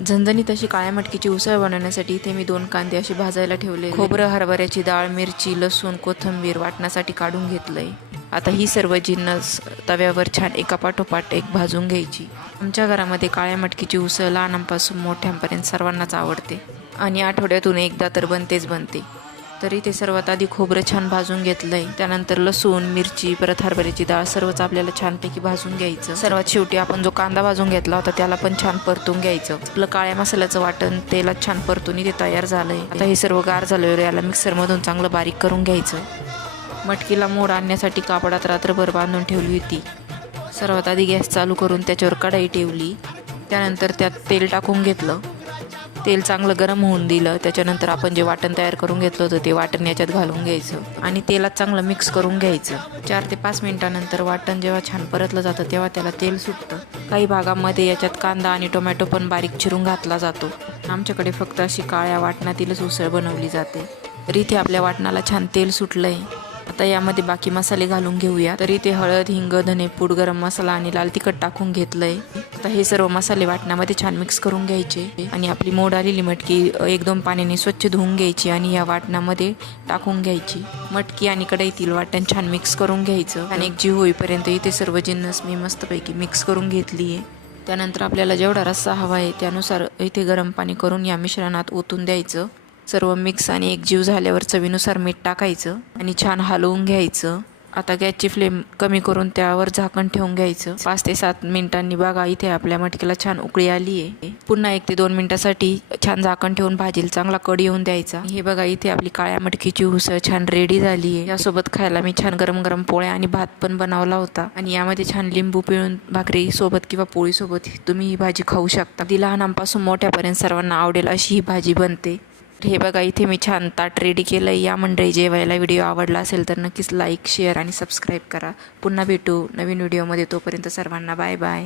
झणझणीत अशी काळ्या मटकीची उसळ बनवण्यासाठी इथे मी 2 कांदे अशी भाजायला ठेवले. खोबरं, हरभऱ्याची डाळ, मिरची, लसूण, कोथिंबीर वाटण्यासाठी काढून घेतलंय. आता ही सर्व जिन्नस तव्यावर छान एकापाठोपाठ एक भाजून घ्यायची. आमच्या घरामध्ये काळ्या मटकीची उसळ लहानांपासून मोठ्यांपर्यंत सर्वांनाच आवडते आणि आठवड्यातून एकदा तर बनतेच बनते. तरी ते सर्वात आधी खोबरं छान भाजून घेतलंय. त्यानंतर लसूण, मिरची, परत हरभऱ्याची डाळ सर्वच आपल्याला छानपैकी भाजून घ्यायचं. सर्वात शेवटी आपण जो कांदा भाजून घेतला होता त्याला पण छान परतून घ्यायचं. आपलं काळ्या मसाल्याचं वाटण तेलात छान परतून इथे तयार झालंय. आता हे सर्व गार झाल्यावर याला मिक्सरमधून चांगलं बारीक करून घ्यायचं. मटकीला मोड आणण्यासाठी कापडात रात्रभर बांधून ठेवली होती. सर्वात आधी गॅस चालू करून त्याच्यावर कढई ठेवली. त्यानंतर त्यात तेल टाकून घेतलं. तेल चांगलं गरम होऊन दिलं. त्याच्यानंतर आपण जे वाटण तयार करून घेतलं होतं ते वाटण याच्यात घालून घ्यायचं आणि तेलात चांगलं मिक्स करून घ्यायचं. 4 ते 5 मिनिटानंतर वाटण जेव्हा छान परतलं जातं तेव्हा त्याला तेल सुटतं. काही भागामध्ये याच्यात कांदा आणि टोमॅटो पण बारीक चिरून घातला जातो. आमच्याकडे फक्त अशी काळ्या वाटणातीलच उसळ बनवली जाते. तर इथे आपल्या वाटणाला छान तेल सुटलंय. आता यामध्ये बाकी मसाले घालून घेऊया. तर इथे हळद, हिंग, धनेपूड, गरम मसाला आणि लाल तिखट टाकून घेतलंय. आता हे सर्व मसाले वाटणामध्ये छान मिक्स करून घ्यायचे आणि आपली मोड आलेली मटकी 1-2 पाण्याने स्वच्छ धुवून घ्यायची आणि या वाटणामध्ये टाकून घ्यायची. मटकी आणि कढईतील वाटण छान मिक्स करून घ्यायचं आणि एक जीव होईपर्यंत इथे सर्व जिन्नस मी मस्तपैकी मिक्स करून घेतली आहे. त्यानंतर आपल्याला जेवढा रस्सा हवा आहे त्यानुसार इथे गरम पाणी करून या मिश्रणात ओतून द्यायचं. सर्व मिक्स आणि एकजीव झाल्यावर चवीनुसार मीठ टाकायचं आणि छान हलवून घ्यायचं. आता गॅसची फ्लेम कमी करून त्यावर झाकण ठेवून घ्यायचं. 5 ते 7 मिनिटांनी बघा इथे आपल्या मटकीला छान उकळी आली आहे. पुन्हा 1 ते 2 मिनिटासाठी छान झाकण ठेवून भाजीला चांगला कड येऊन द्यायचा. हे बघा इथे आपली काळ्या मटकीची उसळ छान रेडी झाली आहे. यासोबत खायला मी छान गरम गरम पोळ्या आणि भात पण बनवला होता आणि यामध्ये छान लिंबू पिळून भाकरी सोबत किंवा पोळी सोबत तुम्ही ही भाजी खाऊ शकता. ती लहानांपासून मोठ्यापर्यंत सर्वांना आवडेल अशी ही भाजी बनते. हे बघा इथे मी छान ताट रेडी केलं आहे. या मंडळी जेवायला. व्हिडिओ आवडला असेल तर नक्कीच लाईक, शेअर आणि सबस्क्राईब करा. पुन्हा भेटू नवीन व्हिडिओमध्ये. तोपर्यंत सर्वांना बाय बाय.